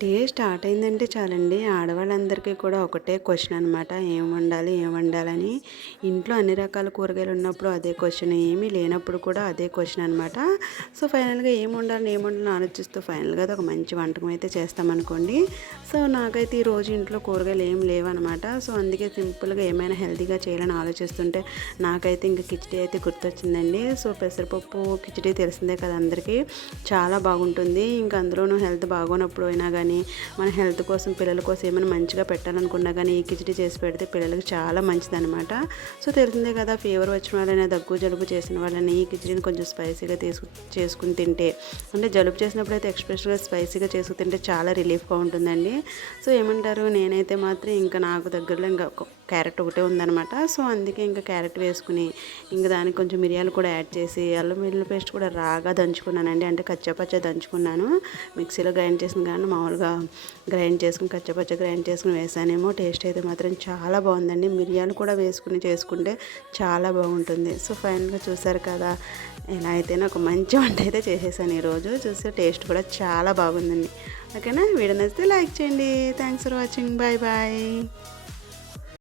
Day start అయిందంటే చాలండి ఆడవాళ్ళందరికీ కూడా ఒకటే క్వశ్చన్ అనమాట. ఏం వండాలి? ఏం వండాలని. ఇంట్లో అన్ని రకాల కూరగాయలు ఉన్నప్పుడు అదే క్వశ్చన్. ఏమీ లేనప్పుడు కూడా అదే క్వశ్చన్ అనమాట. సో, ఫైనల్‌గా ఏం వండాలి? ఏం వండాలని ఆలోచిస్తూ ఫైనల్‌గా అది ఒక మంచి వంటకం అయితే చేస్తామనుకోండి. సో, నాకైతే ఈరోజు ఇంట్లో కూరగాయలు ఏం లేవనమాట. సో, అందుకే సింపుల్‌గా ఏమైనా హెల్తీగా చేయాలని ఆలోచిస్తుంటే నాకైతే ఇంక కిచిడి అయితే గుర్తొచ్చిందండి. సో, పెసరపప్పు కిచిడి తెలిసిందే కదా అందరికీ. చాలా బాగుంటుంది. ఇంక అందులోనూ హెల్త్ బాగోనప్పుడు అయినా కానీ మన హెల్త్ కోసం పిల్లల కోసం ఏమైనా మంచిగా పెట్టాలనుకున్నా కానీ ఈ కిచిడి చేసి పెడితే పిల్లలకి చాలా మంచిదనమాట. సో, తెలిసిందే కదా, ఫీవర్ వచ్చిన వాళ్ళైనా దగ్గు జలుబు చేసిన వాళ్ళని ఈ కిచిడిని కొంచెం స్పైసీగా చేసుకుని తింటే, అంటే జలుబు చేసినప్పుడు అయితే ఎక్స్పెషల్గా స్పైసీగా చేసుకుని తింటే చాలా రిలీఫ్గా ఉంటుందండి. సో, ఏమంటారు, నేనైతే మాత్రం ఇంకా నాకు దగ్గరలో ఇంకా క్యారెట్ ఒకటే ఉందనమాట. సో, అందుకే ఇంకా క్యారెట్ వేసుకుని ఇంక దానికి కొంచెం మిరియాలు కూడా యాడ్ చేసి అల్లం వెల్లుల్లి పేస్ట్ కూడా రాగా దంచుకున్నానండి. అంటే కచ్చాపచ్చా దంచుకున్నాను. మిక్సీలో గ్రైండ్ చేసిన కానీ మామూలుగా గ్రైండ్ చేసుకుని కచ్చాపచ్చా గ్రైండ్ చేసుకుని వేసానేమో. టేస్ట్ అయితే మాత్రం చాలా బాగుందండి. మిరియాలు కూడా వేసుకుని చేసుకుంటే చాలా బాగుంటుంది. సో, ఫైనల్గా చూసారు కదా, ఎలా అయితేనే ఒక మంచి వంట అయితే చేసేసాను ఈరోజు. చూస్తే టేస్ట్ కూడా చాలా బాగుందండి. ఓకేనా, వీడియో నచ్చితే లైక్ చేయండి. Thanks for watching. Bye bye.